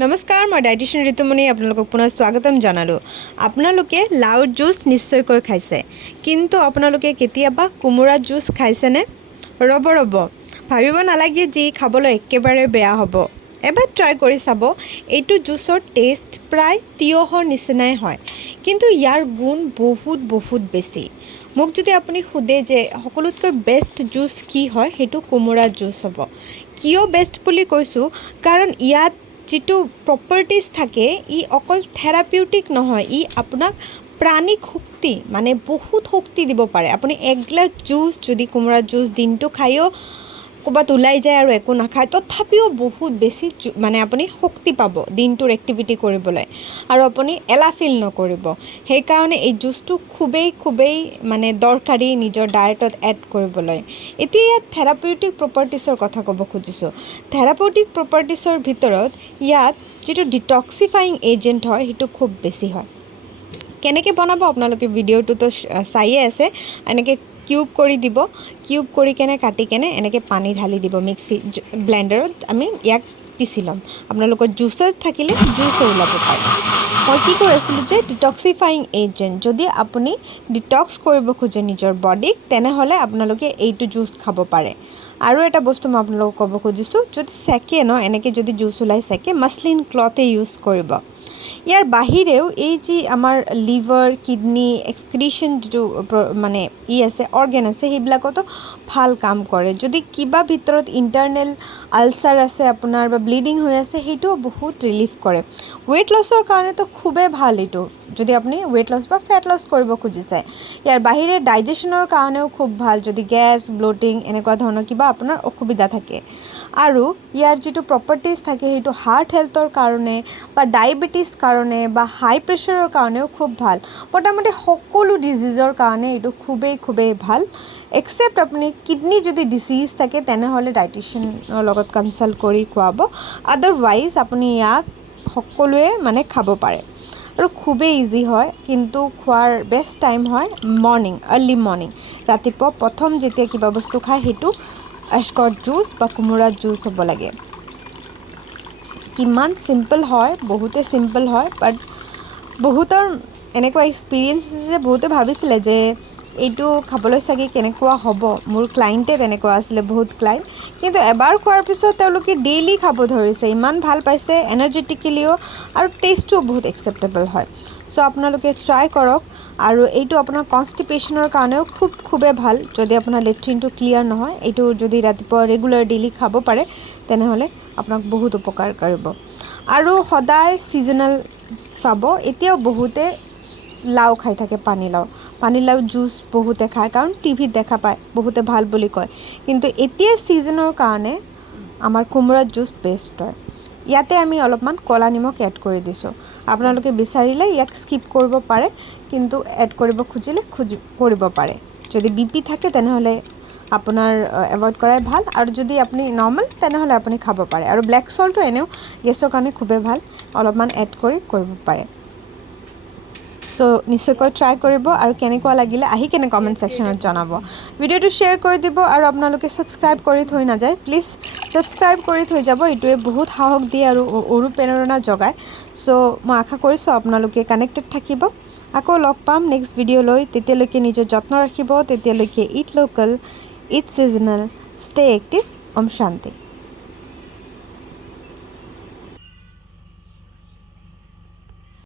নমস্কাৰ মই ডায়েটিচিয়ান ঋতুমণি আপোনালোকক পুনৰ স্বাগতম জনালোঁ। আপোনালোকে লাউৰ জুচ নিশ্চয়কৈ খাইছে, কিন্তু আপোনালোকে কেতিয়াবা কোমোৰা জুচ খাইছেনে? ৰ'ব ভাবিব নালাগে যি খাবলৈ একেবাৰে বেয়া হ'ব। এবাৰ ট্ৰাই কৰি চাব। এইটো জুচৰ টেষ্ট প্ৰায় তিয়হৰ নিচিনাই হয়, কিন্তু ইয়াৰ গুণ বহুত বেছি। মোক যদি আপুনি সোধে যে সকলোতকৈ বেষ্ট জুচ কি হয়, সেইটো কোমোৰা জুচ হ'ব। কিয় বেষ্ট বুলি কৈছোঁ, কাৰণ ইয়াত যিটো প্ৰপাৰ্টিজ থাকে ই অকল থেৰাপিউটিক নহয়, ই আপোনাক প্ৰাণিক শক্তি মানে বহুত শক্তি দিব পাৰে। আপুনি একগিলাচ জুচ যদি কোমোৰা জুচ দিনটো খায়ো ক'ৰবাত ওলাই যায় আৰু একো নাখায়, তথাপিও বহুত বেছি মানে আপুনি শক্তি পাব দিনটোৰ এক্টিভিটি কৰিবলৈ, আৰু আপুনি এলাহ ফিল নকৰিব। সেইকাৰণে এই জুচটো খুবেই মানে দৰকাৰী নিজৰ ডায়েটত এড কৰিবলৈ। এতিয়া ইয়াত থেৰাপিউটিক প্ৰপাৰ্টিছৰ কথা ক'ব খুজিছোঁ। থেৰাপিউটিক প্ৰপাৰ্টিছৰ ভিতৰত ইয়াত যিটো ডিটক্সিফাইং এজেণ্ট হয় সেইটো খুব বেছি হয়। কেনেকৈ বনাব আপোনালোকে ভিডিঅ'টোতো চায়ে আছে। এনেকৈ কিউব কৰি দিব, কিউব কৰি কেনে কাটি কেনে এনেকৈ পানী ঢালি দিব মিক্সি ব্লেণ্ডাৰত। আমি ইয়াক পিচি ল'ম। আপোনালোকৰ জুচত থাকিলে জুচো ওলাব পাৰে। মই কি কৈ আছিলোঁ যে ডিটক্সিফাইং এজেণ্ট, যদি আপুনি ডিটক্স কৰিব খোজে নিজৰ বডিক, তেনেহ'লে আপোনালোকে এইটো জুচ খাব পাৰে। আৰু এটা বস্তু মই আপোনালোকক ক'ব খুজিছোঁ, যদি চেকে এনেকৈ যদি জুচ ওলাই চেকে, মাছলিন ক্লথে ইউজ কৰিব। ইয়াৰ বাহিৰেও এই যি আমাৰ লিভাৰ, কিডনি, এক্সক্ৰিশ্যন যিটো মানে আছে অৰ্গেন আছে, সেইবিলাকতো ভাল কাম কৰে। যদি কিবা ভিতৰত ইণ্টাৰনেল আলচাৰ আছে আপোনাৰ বা ব্লিডিং হৈ আছে, সেইটোও বহুত ৰিলিফ কৰে। ৱেইট লছৰ কাৰণেতো খুবেই ভাল এইটো, যদি আপুনি ৱেইট লছ বা ফেট লছ কৰিব খুজিছে। ইয়াৰ বাহিৰে ডাইজেশ্যনৰ কাৰণেও খুব ভাল, যদি গেছ, ব্লটিং এনেকুৱা ধৰণৰ কিবা আপোনাৰ অসুবিধা থাকে। আৰু ইয়াৰ যিটো প্ৰপাৰ্টিজ থাকে সেইটো হাৰ্ট হেল্থৰ কাৰণে বা ডায়েবেটিছ কাৰণে বা হাই প্ৰেছাৰৰ কাৰণেও খুব ভাল। মোটামুটি সকলো ডিজিজৰ কাৰণে এইটো খুবেই ভাল। এক্সেপ্ট আপুনি কিডনি যদি ডিজিজ থাকে, তেনেহ'লে ডায়েটিচিয়ানৰ লগত কনচাল্ট কৰি খুৱাব। আদাৰৱাইজ আপুনি ইয়াক সকলোৱে মানে খাব পাৰে আৰু খুবেই ইজি হয়। কিন্তু খোৱাৰ বেষ্ট টাইম হয় মৰ্ণিং, আৰ্লি মৰ্ণিং। ৰাতিপুৱা প্ৰথম যেতিয়া কিবা বস্তু খায় সেইটো আস্কট জুচ বা কোমোৰা জুচ হ'ব লাগে। কিমান চিম্পল হয়, বহুতে চিম্পল হয়, বাট বহুতৰ এনেকুৱা এক্সপিৰিয়েঞ্চ আছে যে বহুতে ভাবিছিলে যে এইটো খাবলৈ চাগে কেনেকুৱা হ'ব। মোৰ ক্লাইণ্টে তেনেকুৱা আছিলে, বহুত ক্লাইণ্ট। কিন্তু এবাৰ খোৱাৰ পিছত তেওঁলোকে ডেইলি খাব ধৰিছে, ইমান ভাল পাইছে এনাৰ্জেটিকেলিও, আৰু টেষ্টটোও বহুত একচেপ্টেবল হয়। চ' আপোনালোকে ট্ৰাই কৰক। আৰু এইটো আপোনাৰ কনষ্টিপেশ্যনৰ কাৰণেও খুবেই ভাল। যদি আপোনাৰ লেট্ৰিনটো ক্লিয়াৰ নহয়, এইটো যদি ৰাতিপুৱা ৰেগুলাৰ ডেইলি খাব পাৰে, তেনেহ'লে আপোনাক বহুত উপকাৰ কৰিব। আৰু সদায় ছিজনেল চাব। এতিয়াও বহুতে লাও খাই থাকে, পানীলাও জুচ বহুতে খায়, কাৰণ টিভিত দেখা পায়, বহুতে ভাল বুলি কয়। কিন্তু এতিয়াৰ ছিজনৰ কাৰণে আমাৰ কোমোৰা জুচ বেষ্ট হয়। ইয়াতে আমি অলপমান ক'লা নিমখ এড কৰি দিছোঁ। আপোনালোকে বিচাৰিলে ইয়াক স্কিপ কৰিব পাৰে, কিন্তু এড কৰিব খুজিলে কৰিব পাৰে। যদি BP থাকে তেনেহ'লে আপোনাৰ এভইড কৰাই ভাল, আৰু যদি আপুনি নৰ্মেল তেনেহ'লে আপুনি খাব পাৰে। আৰু ব্লেক চল্টটো এনেও গেছৰ কাৰণে খুবেই ভাল, অলপমান এড কৰি কৰিব পাৰে। চ' নিশ্চয়কৈ ট্ৰাই কৰিব, আৰু কেনেকুৱা লাগিলে আহি কেনে কমেণ্ট ছেকশ্যনত জনাব। ভিডিঅ'টো শ্বেয়াৰ কৰি দিব, আৰু আপোনালোকে ছাবস্ক্ৰাইব কৰি থৈ নাযায়, প্লিজ ছাবস্ক্ৰাইব কৰি থৈ যাব। এইটোৱে বহুত সাহস দিয়ে আৰু অনুপ্ৰেৰণা জগায়। চ' মই আশা কৰিছোঁ আপোনালোকে কানেক্টেড থাকিব। আকৌ লগ পাম নেক্সট ভিডিঅ' লৈ। তেতিয়ালৈকে নিজৰ যত্ন ৰাখিব। তেতিয়ালৈকে eat local, eat seasonal, stay active. Om শান্তি।